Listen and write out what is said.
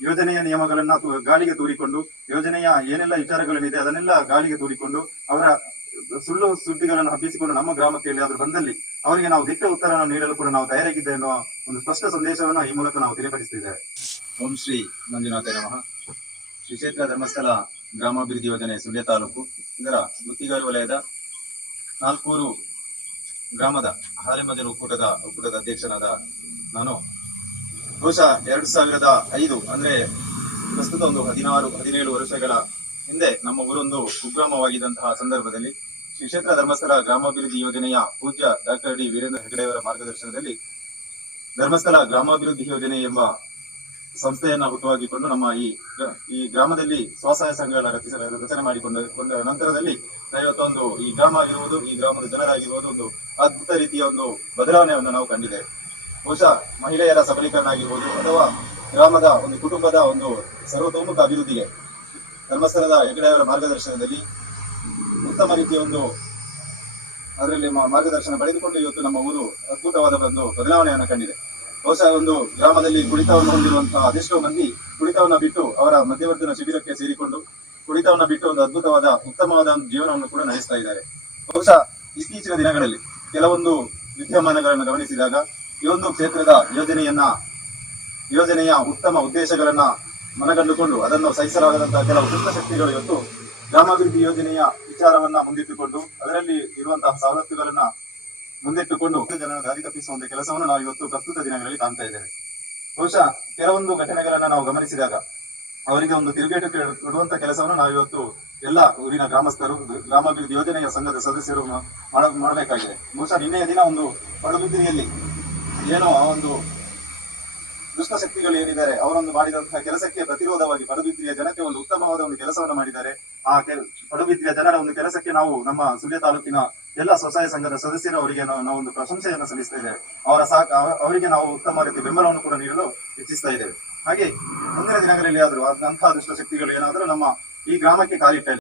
ಯೋಜನೆಯ ನಿಯಮಗಳನ್ನ ಗಾಳಿಗೆ ತೂರಿಕೊಂಡು, ಯೋಜನೆಯ ಏನೆಲ್ಲ ವಿಚಾರಗಳೇನಿದೆ ಅದನ್ನೆಲ್ಲ ಗಾಳಿಗೆ ತೂರಿಕೊಂಡು, ಅವರ ಸುಳ್ಳು ಸುದ್ದಿಗಳನ್ನು ಹಬ್ಬಿಸಿಕೊಂಡು ನಮ್ಮ ಗ್ರಾಮಕ್ಕೆ ಎಲ್ಲಿಯಾದ್ರೂ ಬಂದಲ್ಲಿ ಅವರಿಗೆ ನಾವು ದಿಟ್ಟ ಉತ್ತರವನ್ನು ನೀಡಲು ಕೂಡ ನಾವು ತಯಾರಾಗಿದ್ದೆ ಎನ್ನುವ ಒಂದು ಸ್ಪಷ್ಟ ಸಂದೇಶವನ್ನು ಈ ಮೂಲಕ ನಾವು ತಿಳಿಪಡಿಸಿದ್ದೇವೆ ಓಂ ಶ್ರೀ ಮಂಜುನಾಥ ನಮಃ. ಶ್ರೀ ಕ್ಷೇತ್ರ ಧರ್ಮಸ್ಥಳ ಗ್ರಾಮಾಭಿವೃದ್ಧಿ ಯೋಜನೆ ಸುಳ್ಯ ತಾಲೂಕು, ಇದರ ಗುತ್ತಿಗಾರು ವಲಯದ ನಾಲ್ಕೂರು ಗ್ರಾಮದ ಹಾಲೆಮಜಲು ಒಕ್ಕೂಟದ ಒಕ್ಕೂಟದ ಅಧ್ಯಕ್ಷನಾದ ನಾನು ಬಹುಶಃ ಎರಡು ಸಾವಿರದ ಐದು, ಅಂದ್ರೆ ಪ್ರಸ್ತುತ ಒಂದು ಹದಿನಾರು, ಹದಿನೇಳು ವರ್ಷಗಳ ಹಿಂದೆ ನಮ್ಮ ಊರೊಂದು ಕುಗ್ರಾಮವಾಗಿದ್ದಂತಹ ಸಂದರ್ಭದಲ್ಲಿ ಶ್ರೀ ಕ್ಷೇತ್ರ ಧರ್ಮಸ್ಥಳ ಗ್ರಾಮಾಭಿವೃದ್ಧಿ ಯೋಜನೆಯ ಪೂಜ್ಯ ಡಾಕ್ಟರ್ ಡಿ ವೀರೇಂದ್ರ ಹೆಗಡೆಯವರ ಮಾರ್ಗದರ್ಶನದಲ್ಲಿ ಧರ್ಮಸ್ಥಳ ಗ್ರಾಮಾಭಿವೃದ್ಧಿ ಯೋಜನೆ ಎಂಬ ಸಂಸ್ಥೆಯನ್ನ ಹುಟ್ಟುಹಾಕಿಕೊಂಡು ನಮ್ಮ ಈ ಈ ಗ್ರಾಮದಲ್ಲಿ ಸ್ವಸಹಾಯ ಸಂಘಗಳ ರಚನೆ ಮಾಡಿಕೊಂಡ, ಕೊಂಡ ನಂತರದಲ್ಲಿ ಇವತ್ತೊಂದು ಈ ಗ್ರಾಮ ಆಗಿರುವುದು ಈ ಗ್ರಾಮದ ಜನರಾಗಿರುವುದು ಒಂದು ಅದ್ಭುತ ರೀತಿಯ ಒಂದು ಬದಲಾವಣೆಯನ್ನು ನಾವು ಕಂಡಿದ್ದೇವೆ. ಬಹುಶಃ ಮಹಿಳೆಯರ ಸಬಲೀಕರಣ ಆಗಿರ್ಬೋದು ಅಥವಾ ಗ್ರಾಮದ ಒಂದು ಕುಟುಂಬದ ಒಂದು ಸರ್ವತೋಮುಖ ಅಭಿವೃದ್ಧಿಗೆ ಧರ್ಮಸ್ಥಳದ ಹೆಗ್ಗಡೆಯವರ ಮಾರ್ಗದರ್ಶನದಲ್ಲಿ ಉತ್ತಮ ರೀತಿಯ ಒಂದು ಅದರಲ್ಲಿ ಮಾರ್ಗದರ್ಶನ ಪಡೆದುಕೊಂಡು ಇವತ್ತು ನಮ್ಮ ಊರು ಅದ್ಭುತವಾದ ಒಂದು ಬದಲಾವಣೆಯನ್ನು ಕಂಡಿದೆ. ಬಹುಶಃ ಒಂದು ಗ್ರಾಮದಲ್ಲಿ ಕುಡಿತವನ್ನು ಹೊಂದಿರುವಂತಹ ಅದೆಷ್ಟೋ ಮಂದಿ ಕುಡಿತವನ್ನು ಬಿಟ್ಟು ಅವರ ಮಧ್ಯವರ್ತನ ಶಿಬಿರಕ್ಕೆ ಸೇರಿಕೊಂಡು ಕುಳಿತವನ್ನು ಬಿಟ್ಟು ಒಂದು ಅದ್ಭುತವಾದ, ಉತ್ತಮವಾದ ಜೀವನವನ್ನು ಕೂಡ ನಡೆಸ್ತಾ ಇದ್ದಾರೆ. ಬಹುಶಃ ಇತ್ತೀಚಿನ ದಿನಗಳಲ್ಲಿ ಕೆಲವೊಂದು ವಿದ್ಯಮಾನಗಳನ್ನು ಗಮನಿಸಿದಾಗ ಈ ಒಂದು ಕ್ಷೇತ್ರದ ಯೋಜನೆಯನ್ನ, ಯೋಜನೆಯ ಉತ್ತಮ ಉದ್ದೇಶಗಳನ್ನ ಮನಗಂಡುಕೊಂಡು ಅದನ್ನು ಸಹಿಸಲಾಗದಂತಹ ಕೆಲವು ದುಷ್ಟಶಕ್ತಿಗಳು ಇವತ್ತು ಗ್ರಾಮಾಭಿವೃದ್ಧಿ ಯೋಜನೆಯ ವಿಚಾರವನ್ನ ಮುಂದಿಟ್ಟುಕೊಂಡು, ಅದರಲ್ಲಿ ಇರುವಂತಹ ಸವಲತ್ತುಗಳನ್ನ ಮುಂದಿಟ್ಟುಕೊಂಡು ಜನರ ದಾರಿ ತಪ್ಪಿಸುವಂತ ಕೆಲಸವನ್ನು ನಾವು ಇವತ್ತು ಪ್ರಸ್ತುತ ದಿನಗಳಲ್ಲಿ ಕಾಣ್ತಾ ಇದ್ದೇವೆ. ಬಹುಶಃ ಕೆಲವೊಂದು ಘಟನೆಗಳನ್ನ ನಾವು ಗಮನಿಸಿದಾಗ ಅವರಿಗೆ ಒಂದು ತಿರುಗೇಟು ಕೊಡುವಂತ ಕೆಲಸವನ್ನು ನಾವು ಇವತ್ತು ಎಲ್ಲ ಊರಿನ ಗ್ರಾಮಸ್ಥರು, ಗ್ರಾಮಾಭಿವೃದ್ಧಿ ಯೋಜನೆಯ ಸಂಘದ ಸದಸ್ಯರು ಮಾಡಬೇಕಾಗಿದೆ. ಬಹುಶಃ ನಿನ್ನೆಯ ದಿನ ಒಂದು ಪಡುಬಿದ್ರಿಯಲ್ಲಿ ಏನೋ ಆ ಒಂದು ದುಷ್ಟಶಕ್ತಿಗಳು ಏನಿದ್ದಾರೆ, ಅವರೊಂದು ಮಾಡಿದಂತಹ ಕೆಲಸಕ್ಕೆ ಪ್ರತಿರೋಧವಾಗಿ ಪಡುಬಿದ್ರಿಯ ಜನತೆ ಒಂದು ಉತ್ತಮವಾದ ಒಂದು ಕೆಲಸವನ್ನು ಮಾಡಿದ್ದಾರೆ. ಆ ಪಡುಬಿದ್ರಿಯ ಜನರ ಒಂದು ಕೆಲಸಕ್ಕೆ ನಾವು ನಮ್ಮ ಸುಳ್ಯ ತಾಲೂಕಿನ ಎಲ್ಲ ಸ್ವಸಹಾಯ ಸಂಘದ ಸದಸ್ಯರು ಅವರಿಗೆ ನಾವು ನಾವು ಒಂದು ಪ್ರಶಂಸೆಯನ್ನು ಸಲ್ಲಿಸ್ತಾ ಇದ್ದೇವೆ. ಅವರ ಸಾಕ ಅವರಿಗೆ ನಾವು ಉತ್ತಮ ರೀತಿ ಬೆಂಬಲವನ್ನು ಕೂಡ ನೀಡಲು ಇಚ್ಛಿಸ್ತಾ ಇದ್ದೇವೆ. ಹಾಗೆ ಮುಂದಿನ ದಿನಗಳಲ್ಲಿ ಆದರೂ ಅಂತಹ ದುಷ್ಟಶಕ್ತಿಗಳು ಏನಾದರೂ ನಮ್ಮ ಈ ಗ್ರಾಮಕ್ಕೆ ಕಾಲಿಟ್ಟ